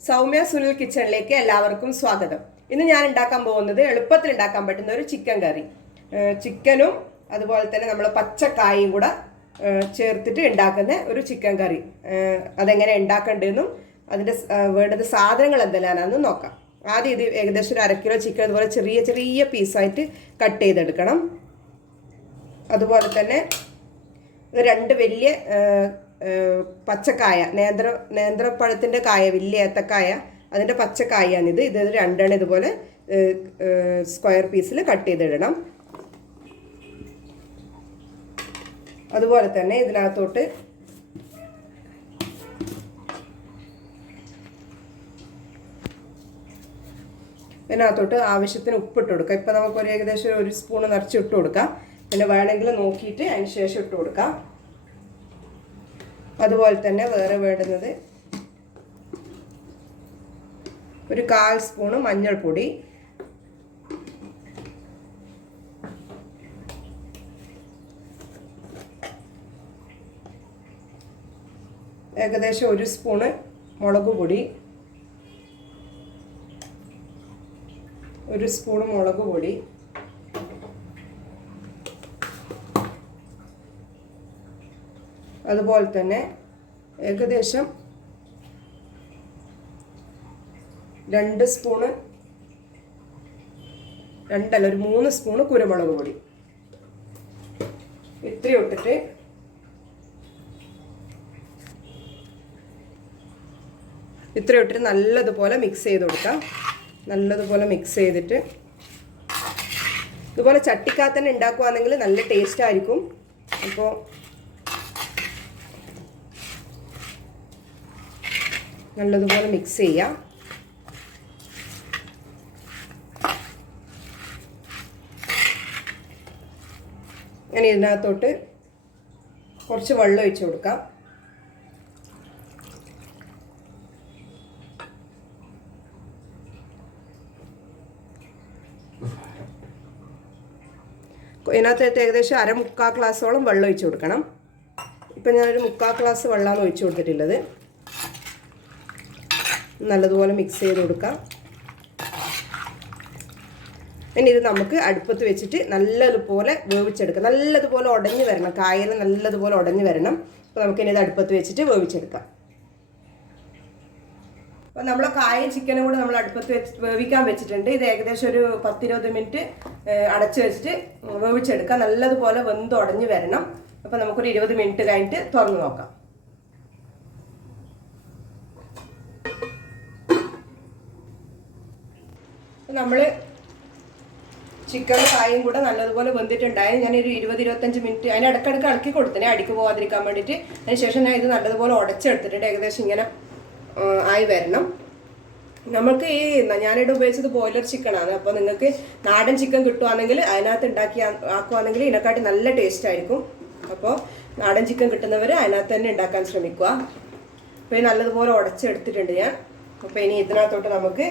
സൗമ്യ സുനിൽ കിച്ചണിലേക്ക് എല്ലാവർക്കും സ്വാഗതം. ഇന്ന് ഞാൻ ഉണ്ടാക്കാൻ പോകുന്നത് എളുപ്പത്തിൽ ഉണ്ടാക്കാൻ പറ്റുന്ന ഒരു ചിക്കൻ കറി. ചിക്കനും അതുപോലെ തന്നെ നമ്മൾ പച്ചക്കായും കൂടെ ചേർത്തിട്ട് ഉണ്ടാക്കുന്ന ഒരു ചിക്കൻ കറി. അതെങ്ങനെ ഉണ്ടാക്കേണ്ടതെന്നും അതിൻ്റെ വേണ്ടത് സാധനങ്ങൾ എന്തെല്ലാമാണെന്ന് നോക്കാം. ആദ്യം ഇത് ഏകദേശം ഒരു 1/2 കിലോ ചിക്കൻ അതുപോലെ ചെറിയ ചെറിയ പീസായിട്ട് കട്ട് ചെയ്തെടുക്കണം. അതുപോലെ തന്നെ 2 വലിയ പച്ചക്കായ, നേന്ത്രപ്പഴത്തിൻ്റെ കായ, വലിയ ഏത്തക്കായ, അതിൻ്റെ പച്ചക്കായാണിത്. ഇത് 2 ഇതുപോലെ സ്ക്വയർ പീസിൽ കട്ട് ചെയ്തിടണം. അതുപോലെ തന്നെ ഇതിനകത്തോട്ട് ആവശ്യത്തിന് ഉപ്പിട്ട് കൊടുക്കാം. ഇപ്പം നമുക്കൊരു ഏകദേശം 1 സ്പൂൺ നിറച്ച് ഇട്ട് കൊടുക്കാം. പിന്നെ വേണമെങ്കിൽ നോക്കിയിട്ട് അതിന് ശേഷം ഇട്ട് കൊടുക്കാം. അതുപോലെ തന്നെ വേറെ വേണ്ടുന്നത് ഒരു 1/4 സ്പൂണ് മഞ്ഞൾപ്പൊടി, ഏകദേശം 1 സ്പൂണ് മുളക് പൊടി, 1 സ്പൂണ് മുളക് പൊടി, അതുപോലെ തന്നെ ഏകദേശം 2 സ്പൂണ്, 2 ഒരു 3 സ്പൂണ് കുരുമുളക് പൊടി. ഇത്രയും ഇട്ടിട്ട് നല്ലതുപോലെ മിക്സ് ചെയ്ത് കൊടുക്കാം. നല്ലതുപോലെ മിക്സ് ചെയ്തിട്ട് ഇതുപോലെ ചട്ടിക്കകത്ത് തന്നെ ഉണ്ടാക്കുകയാണെങ്കിൽ നല്ല ടേസ്റ്റ് ആയിരിക്കും. അപ്പോൾ നല്ലതുപോലെ മിക്സ് ചെയ്യാം. അങ്ങനെ ഇതിനകത്തോട്ട് കുറച്ച് വെള്ളം ഒഴിച്ച് കൊടുക്കാം. ഇതിനകത്ത് ഏകദേശം 1/4 ഗ്ലാസ്സോളം വെള്ളം ഒഴിച്ച് കൊടുക്കണം. ഇപ്പം ഞാനൊരു 1/4 ഗ്ലാസ് വെള്ളമാണ് ഒഴിച്ച് കൊടുത്തിട്ടുള്ളത്. നല്ലതുപോലെ മിക്സ് ചെയ്ത് കൊടുക്കാം. ഇനി ഇത് നമുക്ക് അടുപ്പത്ത് വെച്ചിട്ട് നല്ലതുപോലെ വേവിച്ചെടുക്കാം. നല്ലതുപോലെ ഉടഞ്ഞ് വരണം, കായൽ നല്ലതുപോലെ ഉടഞ്ഞ് വരണം. അപ്പോൾ നമുക്കിനി ഇത് അടുപ്പത്ത് വെച്ചിട്ട് വേവിച്ചെടുക്കാം. അപ്പോൾ നമ്മളെ കായും ചിക്കനും കൂടെ നമ്മൾ അടുപ്പത്ത് വേവിക്കാൻ വെച്ചിട്ടുണ്ട്. ഇത് ഏകദേശം ഒരു 10-20 മിനിറ്റ് അടച്ചു വെച്ചിട്ട് വേവിച്ചെടുക്കാം. നല്ലതുപോലെ വെന്ത് ഉടഞ്ഞ് വരണം. അപ്പോൾ നമുക്കൊരു 20 മിനിറ്റ് കഴിഞ്ഞിട്ട് തുറന്ന് നോക്കാം. നമ്മൾ ചിക്കനും കായും കൂടെ നല്ലതുപോലെ വെന്തിട്ടുണ്ടായി. ഞാനൊരു 20-25 മിനിറ്റ് അതിന് ഇടയ്ക്കിടയ്ക്ക് ഇളക്കി കൊടുത്തേ, അടിക്ക് പോകാതിരിക്കാൻ വേണ്ടിയിട്ട്. അതിന് ശേഷം ഞാൻ ഇത് നല്ലതുപോലെ ഉടച്ചെടുത്തിട്ടുണ്ട്. ഏകദേശം ഇങ്ങനെ ആയി വരണം. നമുക്ക് ഞാനിവിടെ ഉപയോഗിച്ചത് ബോയിലർ ചിക്കനാണ്. അപ്പോൾ നിങ്ങൾക്ക് നാടൻ ചിക്കൻ കിട്ടുകയാണെങ്കിൽ അതിനകത്ത് ആക്കുവാണെങ്കിൽ ഇതിനെക്കാട്ടി നല്ല ടേസ്റ്റ് ആയിരിക്കും. അപ്പോൾ നാടൻ ചിക്കൻ കിട്ടുന്നവർ അതിനകത്ത് തന്നെ ഉണ്ടാക്കാൻ ശ്രമിക്കുക. അപ്പോൾ ഇത് നല്ലതുപോലെ ഉടച്ചെടുത്തിട്ടുണ്ട് ഞാൻ. അപ്പോൾ ഇനി ഇതിനകത്തോട്ട് നമുക്ക്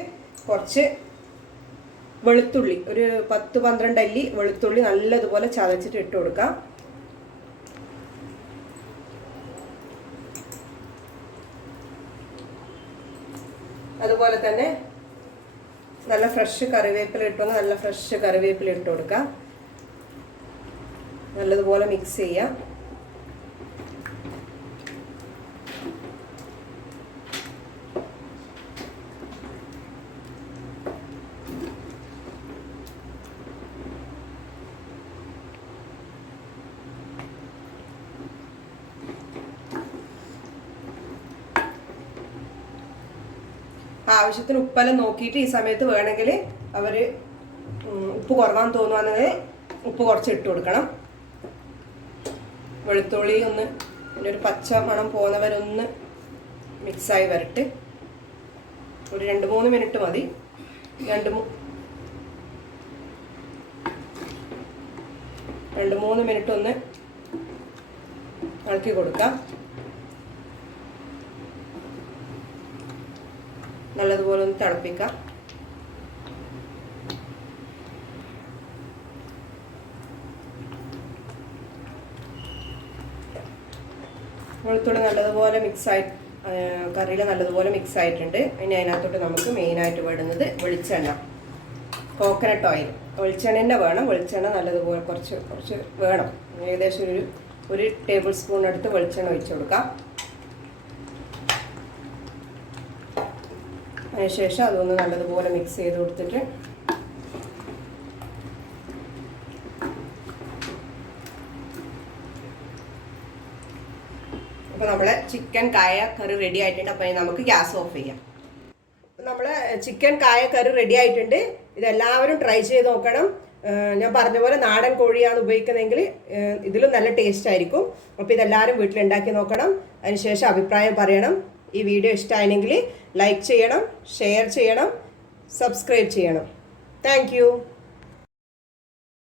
കുറച്ച് വെളുത്തുള്ളി, ഒരു 10-12 അല്ലി വെളുത്തുള്ളി നല്ലതുപോലെ ചതച്ചിട്ട് ഇട്ട് കൊടുക്കാം. അതുപോലെ തന്നെ നല്ല ഫ്രഷ് കറിവേപ്പില ഇട്ടുകൊണ്ട് നല്ല ഫ്രഷ് കറിവേപ്പില ഇട്ട് കൊടുക്കാം. നല്ലതുപോലെ മിക്സ് ചെയ്യാം. ആവശ്യത്തിന് ഉപ്പെല്ലാം നോക്കിയിട്ട് ഈ സമയത്ത് വേണമെങ്കിൽ അവർ ഉപ്പ് കുറവാന്ന് തോന്നുകയാണെങ്കിൽ ഉപ്പ് കുറച്ച് ഇട്ട് കൊടുക്കണം. വെളുത്തുള്ളി ഒന്ന് അതിൻ്റെ ഒരു പച്ച മണം പോകുന്നവരൊന്ന് മിക്സായി വരട്ട്. ഒരു 2-3 മിനിറ്റ് മതി. 2-3 മിനിറ്റ് ഒന്ന് ഇളക്കി കൊടുക്കാം. നല്ലതുപോലെ ഒന്ന് തിളപ്പിക്കാം. വെളുത്തുള്ളി നല്ലതുപോലെ മിക്സായി കറിയിൽ നല്ലതുപോലെ മിക്സ് ആയിട്ടുണ്ട്. ഇനി അതിനകത്തോട്ട് നമുക്ക് മെയിനായിട്ട് വേണ്ടുന്നത് വെളിച്ചെണ്ണ, കോക്കനട്ട് ഓയിൽ. വെളിച്ചെണ്ണ വേണം. വെളിച്ചെണ്ണ നല്ലതുപോലെ കുറച്ച് വേണം. ഏകദേശം ഒരു ടേബിൾ സ്പൂൺ എടുത്ത് വെളിച്ചെണ്ണ ഒഴിച്ചു കൊടുക്കാം. അതിനുശേഷം അതൊന്ന് നല്ലതുപോലെ മിക്സ് ചെയ്ത് കൊടുത്തിട്ട് അപ്പോൾ നമ്മളെ ചിക്കൻ കായ കറി റെഡി ആയിട്ടുണ്ട്. അപ്പോൾ നമുക്ക് ഗ്യാസ് ഓഫ് ചെയ്യാം. നമ്മളെ ചിക്കൻ കായ കറി റെഡി ആയിട്ടുണ്ട്. ഇതെല്ലാവരും ട്രൈ ചെയ്ത് നോക്കണം. ഞാൻ പറഞ്ഞ പോലെ നാടൻ കോഴിയാണ് ഉപയോഗിക്കുന്നതെങ്കിൽ ഇതിലും നല്ല ടേസ്റ്റ് ആയിരിക്കും. അപ്പോൾ ഇതെല്ലാവരും വീട്ടിലുണ്ടാക്കി നോക്കണം. അതിനുശേഷം അഭിപ്രായം പറയണം. ഈ വീഡിയോ ഇഷ്ടമായെങ്കിൽ ലൈക്ക് ചെയ്യണം, ഷെയർ ചെയ്യണം, സബ്സ്ക്രൈബ് ചെയ്യണം. താങ്ക്